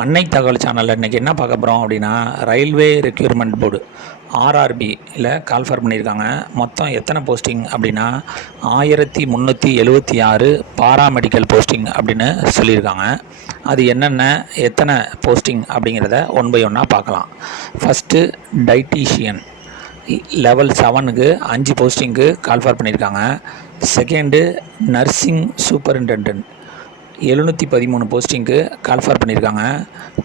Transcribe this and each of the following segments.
அன்னை தகவல் சேனலில் இன்றைக்கி என்ன பார்க்க போகிறோம் அப்படின்னா, ரயில்வே ரெக்யூர்மெண்ட் போர்டு ஆர்ஆர்பியில் கால்ஃபர் பண்ணியிருக்காங்க. மொத்தம் எத்தனை போஸ்டிங் அப்படின்னா 1376 பாராமெடிக்கல் போஸ்டிங் அப்படின்னு சொல்லியிருக்காங்க. அது என்னென்ன எத்தனை போஸ்டிங் அப்படிங்கிறத ஒன் பை ஒன்னாக பார்க்கலாம். ஃபஸ்ட்டு டைட்டீஷியன் லெவல் 7க்கு 5 போஸ்டிங்க்கு கால்ஃபர் பண்ணியிருக்காங்க. செகண்டு நர்சிங் சூப்பரிண்டென்டென்ட் 713 போஸ்டிங்க்கு கால்ஃபர் பண்ணியிருக்காங்க.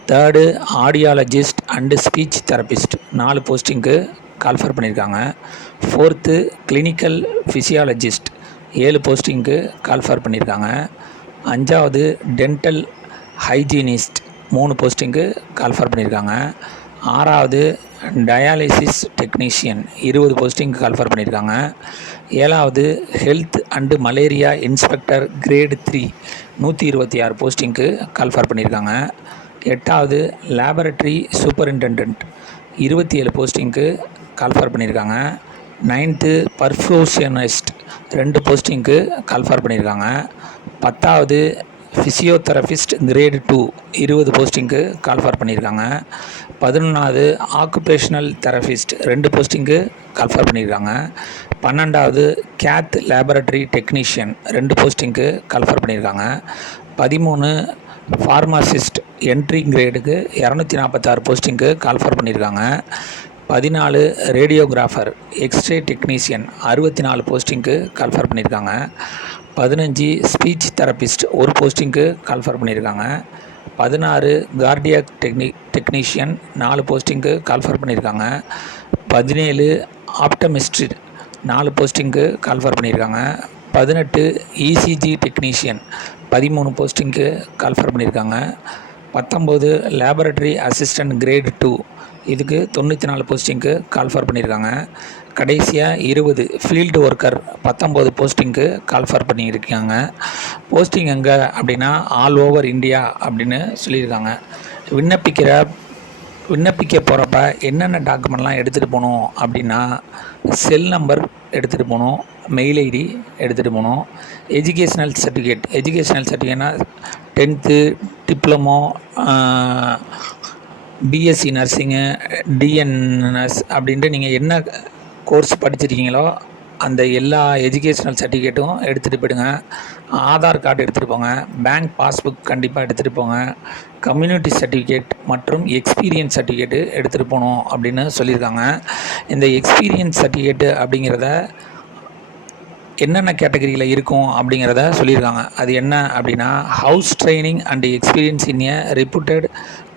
Third audiologist and speech therapist 4 போஸ்டிங்க்கு கால்ஃபர் பண்ணியிருக்காங்க. ஃபோர்த்து கிளினிக்கல் ஃபிசியாலஜிஸ்ட் 7 போஸ்டிங்க்கு கால்ஃபர் பண்ணியிருக்காங்க. அஞ்சாவது டென்டல் ஹைஜீனிஸ்ட் 3 போஸ்டிங்க்கு கால்ஃபர் பண்ணியிருக்காங்க. ஆறாவது டயாலிசிஸ் டெக்னீஷியன் 20 போஸ்டிங்க்கு கால்ஃபர் பண்ணியிருக்காங்க. ஏழாவது health and malaria inspector grade 3 126 போஸ்டிங்க்கு கால்ஃபர் பண்ணியிருக்காங்க. எட்டாவது லேபரட்டரி சூப்பரிண்டென்டென்ட் 27 போஸ்டிங்க்கு கால்ஃபர் பண்ணியிருக்காங்க. நைன்த்து பர்ஃப்யூஷனிஸ்ட் 2 போஸ்டிங்க்கு கால்ஃபர் பண்ணியிருக்காங்க. பத்தாவது ஃபிசியோதெரபிஸ்ட் கிரேடு 2 20 போஸ்டிங்க்கு கால்ஃபர் பண்ணியிருக்காங்க. 11வது ஆக்குபேஷனல் தெரபிஸ்ட் 2 போஸ்டிங்க்கு கால்ஃபர் பண்ணியிருக்காங்க. 12வது கேத் லேபரட்டரி டெக்னீஷியன் 2 போஸ்டிங்க்கு கால்ஃபர் பண்ணியிருக்காங்க. 13 ஃபார்மாசிஸ்ட் என்ட்ரி கிரேடுக்கு 246 போஸ்டிங்க்கு கால்ஃபர் பண்ணியிருக்காங்க. 14 ரேடியோகிராஃபர் எக்ஸ்ரே டெக்னீஷியன் 64 போஸ்டிங்க்கு கால்ஃபர் பண்ணியிருக்காங்க. 15 ஸ்பீச் தெரபிஸ்ட் 1 போஸ்டிங்க்கு கால்ஃபர் பண்ணியிருக்காங்க. 16 கார்டியாக் டெக்னீஷியன் 4 போஸ்டிங்க்கு கால்ஃபர் பண்ணியிருக்காங்க. 17 ஆப்டமிஸ்ட் 4 போஸ்டிங்க்கு கால்ஃபர் பண்ணியிருக்காங்க. 18 இசிஜி டெக்னீஷியன் 13 போஸ்டிங்க்கு கால்ஃபர் பண்ணியிருக்காங்க. 19 லேபரட்டரி அசிஸ்டன்ட் கிரேடு 2 இதுக்கு 94 போஸ்டிங்க்கு கால்ஃபர் பண்ணியிருக்காங்க. கடைசியாக 20 ஃபீல்டு ஒர்க்கர் 19 போஸ்டிங்க்கு கால்ஃபர் பண்ணியிருக்காங்க. போஸ்டிங் எங்கே அப்படின்னா ஆல் ஓவர் இந்தியா அப்படின்னு சொல்லியிருக்காங்க. விண்ணப்பிக்க போகிறப்ப என்னென்ன டாக்குமெண்ட்லாம் எடுத்துகிட்டு போகணும் அப்படின்னா செல் நம்பர் எடுத்துகிட்டு போகணும், மெயில் ஐடி எடுத்துகிட்டு போகணும், எஜுகேஷ்னல் சர்டிஃபிகேட்னா 10th diploma, BSc nursing, DNS அப்படின்ட்டு நீங்கள் என்ன கோர்ஸ் படிச்சிருக்கீங்களோ அந்த எல்லா எஜுகேஷ்னல் சர்டிஃபிகேட்டும் எடுத்துகிட்டு போயிடுங்க. ஆதார் கார்டு எடுத்துகிட்டு போங்க. பேங்க் பாஸ்புக் கண்டிப்பாக எடுத்துகிட்டு போங்க. கம்யூனிட்டி சர்டிஃபிகேட் மற்றும் எக்ஸ்பீரியன்ஸ் சர்டிஃபிகேட்டு எடுத்துகிட்டு போகணும் அப்படின்னு சொல்லியிருக்காங்க. இந்த எக்ஸ்பீரியன்ஸ் சர்டிஃபிகேட்டு அப்படிங்கிறத என்னென்ன கேட்டகரியில் இருக்கும் அப்படிங்கிறத சொல்லியிருக்காங்க. அது என்ன அப்படின்னா house training and experience in a reputed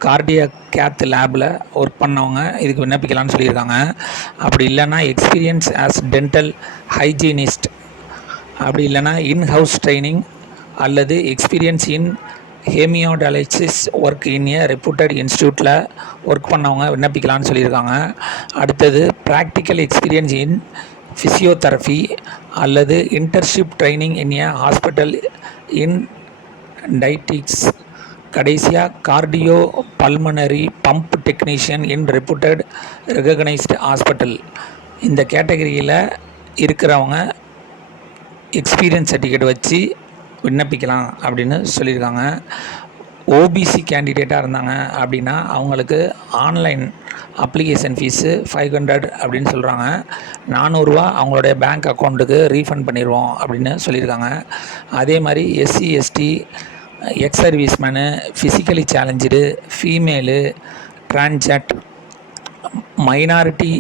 cardiac cath லேபில் ஒர்க் பண்ணவங்க இதுக்கு விண்ணப்பிக்கலாம்னு சொல்லியிருக்காங்க. அப்படி இல்லைன்னா எக்ஸ்பீரியன்ஸ் ஆஸ் டென்டல் ஹைஜீனிஸ்ட், அப்படி இல்லைன்னா இன் ஹவுஸ் ட்ரைனிங் அல்லது experience in haemodialysis work in a reputed இன்ஸ்டியூட்டில் ஒர்க் பண்ணவங்க விண்ணப்பிக்கலாம்னு சொல்லியிருக்காங்க. அடுத்தது ப்ராக்டிக்கல் எக்ஸ்பீரியன்ஸ் இன் ஃபிசியோதெரபி அல்லது internship training in a hospital in dietetics. கடைசியாக cardio pulmonary pump technician in reputed recognised hospital. இந்த கேட்டகரியில் இருக்கிறவங்க எக்ஸ்பீரியன்ஸ் சர்டிஃபிகேட் வச்சு விண்ணப்பிக்கலாம் அப்படின்னு சொல்லியிருக்காங்க. ஓபிசி கேண்டிடேட்டாக இருந்தாங்க அப்படின்னா அவங்களுக்கு ஆன்லைன் அப்ளிகேஷன் ஃபீஸு 500 அப்படின்னு சொல்கிறாங்க. 400 ரூபா அவங்களுடைய பேங்க் அக்கௌண்ட்டுக்கு ரீஃபண்ட் பண்ணிடுவோம் அப்படின்னு சொல்லியிருக்காங்க. அதே மாதிரி SC ST, ex servicemen, physically challenge, female, டிரான்ஜெட், மைனாரிட்டி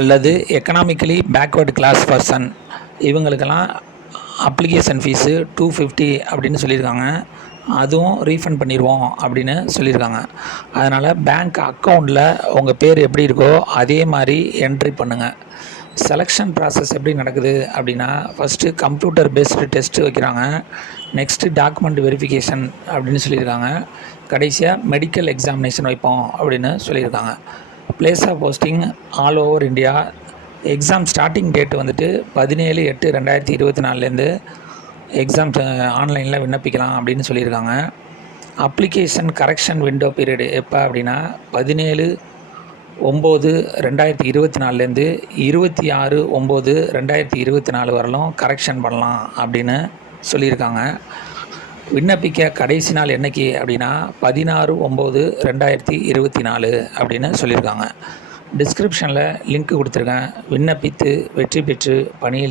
அல்லது எக்கனாமிக்கலி பேக்வேர்டு கிளாஸ் பர்சன் இவங்களுக்கெல்லாம் அப்ளிகேஷன் ஃபீஸு 250 அப்படின்னு சொல்லியிருக்காங்க. அதுவும் ரீஃபண்ட் பண்ணிடுவோம் அப்படின்னு சொல்லியிருக்காங்க. அதனால் பேங்க் அக்கௌண்ட்டில் உங்கள் பேர் எப்படி இருக்கோ அதே மாதிரி என்ட்ரி பண்ணுங்கள். செலெக்ஷன் ப்ராசஸ் எப்படி நடக்குது அப்படின்னா ஃபஸ்ட்டு கம்ப்யூட்டர் பேஸ்டு டெஸ்ட்டு வைக்கிறாங்க. நெக்ஸ்ட்டு டாக்குமெண்ட் வெரிஃபிகேஷன் அப்படின்னு சொல்லியிருக்காங்க. கடைசியாக மெடிக்கல் எக்ஸாமினேஷன் வைப்போம் அப்படின்னு சொல்லியிருக்காங்க. Place of posting all over India. Exam starting date வந்துட்டு 17/8/2024 எக்ஸாம்ஸ் ஆன்லைனில் விண்ணப்பிக்கலாம் அப்படின்னு சொல்லியிருக்காங்க. அப்ளிகேஷன் கரெக்ஷன் விண்டோ பீரியடு எப்போ அப்படின்னா 17/9/2024 26/9/2024 வரலும் கரெக்ஷன் பண்ணலாம் அப்படின்னு சொல்லியிருக்காங்க. விண்ணப்பிக்க கடைசி நாள் என்னைக்கு அப்படின்னா 16/9/2024 அப்படின்னு சொல்லியிருக்காங்க. டிஸ்கிரிப்ஷனில் லிங்க் கொடுத்துருக்கேன். விண்ணப்பித்து வெற்றி பெற்று பணியில்